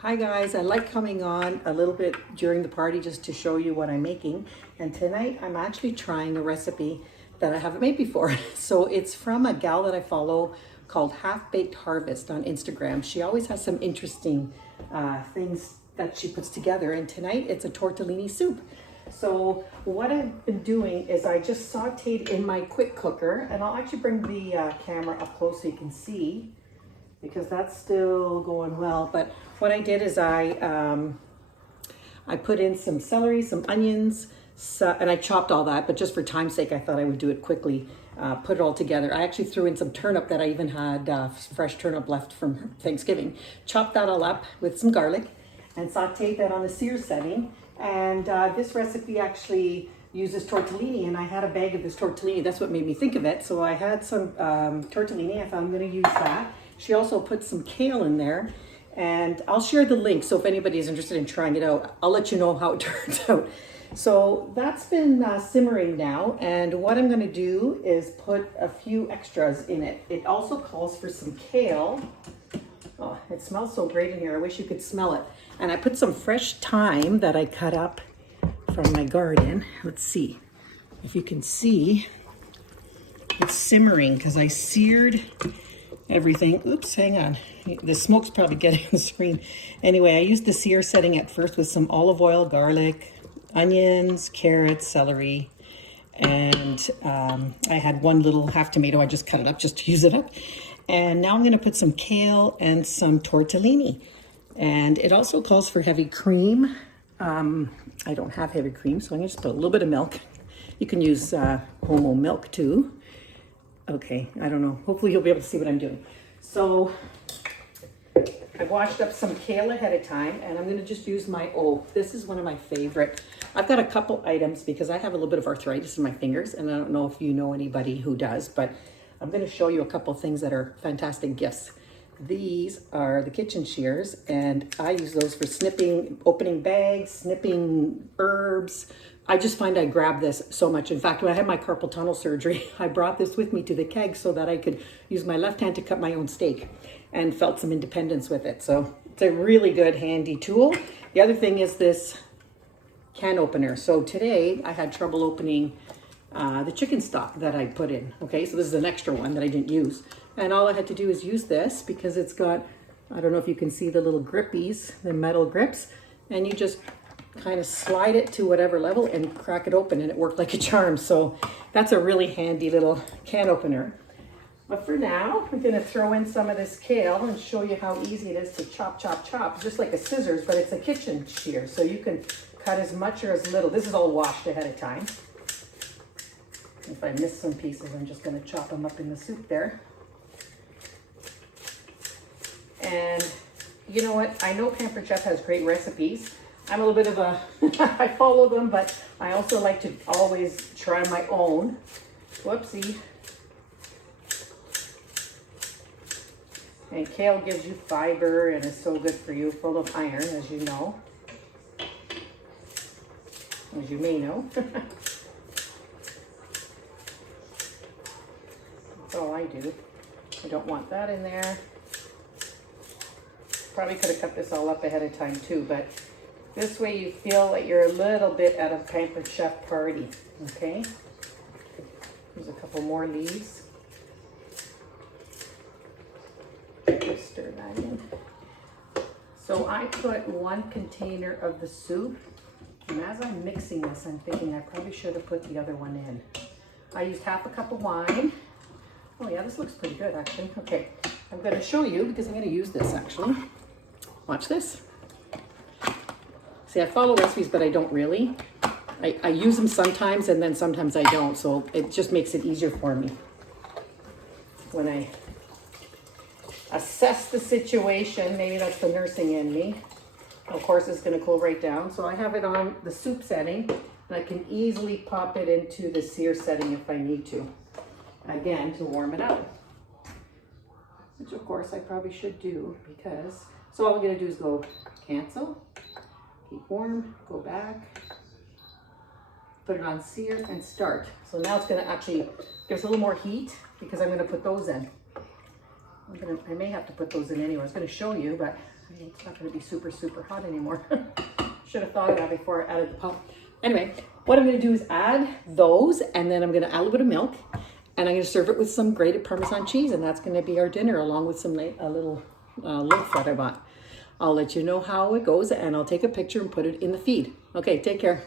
Hi guys, I like coming on a little bit during the party just to show you what I'm making. And tonight I'm actually trying a recipe that I haven't made before. So it's from a gal that I follow called Half Baked Harvest on Instagram. She always has some interesting things that she puts together. And tonight it's a tortellini soup. So what I've been doing is I just sauteed in my quick cooker, and I'll actually bring the camera up close so you can see, because that's still going well. But what I did is I put in some celery, some onions, and I chopped all that, but just for time's sake, I thought I would do it quickly, put it all together. I actually threw in some turnip that I even had fresh turnip left from Thanksgiving. Chopped that all up with some garlic and sauteed that on a sear setting. And this recipe actually uses tortellini, and I had a bag of this tortellini. That's what made me think of it. So I had some tortellini. I thought I'm going to use that. She also put some kale in there, and I'll share the link. So if anybody is interested in trying it out, I'll let you know how it turns out. So that's been simmering now, and what I'm going to do is put a few extras in it. It also calls for some kale. Oh, it smells so great in here. I wish you could smell it. And I put some fresh thyme that I cut up from my garden. Let's see if you can see. It's simmering because I seared everything. Oops, hang on. The smoke's probably getting on the screen. Anyway, I used the sear setting at first with some olive oil, garlic, onions, carrots, celery, and I had one little half tomato. I just cut it up just to use it up. And now I'm going to put some kale and some tortellini. And it also calls for heavy cream. I don't have heavy cream, so I'm going to just put a little bit of milk. You can use Homo milk too. Okay, I don't know. Hopefully you'll be able to see what I'm doing. So I washed up some kale ahead of time, and I'm going to just use my, this is one of my favorite. I've got a couple items because I have a little bit of arthritis in my fingers, and I don't know if you know anybody who does, but I'm going to show you a couple things that are fantastic gifts. These are the kitchen shears, and I use those for snipping, opening bags, snipping herbs. I just find I grab this so much. In fact, when I had my carpal tunnel surgery, I brought this with me to the keg so that I could use my left hand to cut my own steak, and felt some independence with it. So it's a really good handy tool. The other thing is this can opener. So today I had trouble opening the chicken stock that I put in. Okay, so this is an extra one that I didn't use. And all I had to do is use this because it's got, I don't know if you can see the little grippies, the metal grips, and you just kind of slide it to whatever level and crack it open, and it worked like a charm. So that's a really handy little can opener. But for now, I'm gonna throw in some of this kale and show you how easy it is to chop, chop, chop, just like a scissors, but it's a kitchen shear. So you can cut as much or as little. This is all washed ahead of time. If I miss some pieces, I'm just gonna chop them up in the soup there. And you know what? I know Pampered Chef has great recipes. I'm a little bit of a, I follow them, but I also like to always try my own. Whoopsie. And kale gives you fiber and is so good for you, full of iron, as you know. As you may know. That's all I do. I don't want that in there. Probably could have cut this all up ahead of time too, but this way you feel like you're a little bit at a Pampered Chef party, okay? There's a couple more leaves. Just stir that in. So I put 1 container of the soup, and as I'm mixing this, I'm thinking I probably should have put the other one in. I used half a cup of wine. Oh yeah, this looks pretty good actually. Okay, I'm gonna show you because I'm gonna use this actually. Watch this. See, I follow recipes, but I don't really. I use them sometimes, and then sometimes I don't, so it just makes it easier for me when I assess the situation. Maybe that's the nursing in me. Of course, it's gonna cool right down. So I have it on the soup setting, and I can easily pop it into the sear setting if I need to. Again, to warm it up. Which of course I probably should do because, so all I'm gonna do is go cancel, keep warm, go back, put it on sear and start. So now it's gonna actually give us a little more heat because I'm gonna put those in. I may have to put those in anyway. I was going to show you, but It's not going to be super, super hot anymore. Should have thought of that before I added the pop. Anyway, what I'm going to do is add those, and then I'm going to add a little bit of milk, and I'm going to serve it with some grated Parmesan cheese, and that's going to be our dinner along with some a little loaf that I bought. I'll let you know how it goes, and I'll take a picture and put it in the feed. Okay, take care.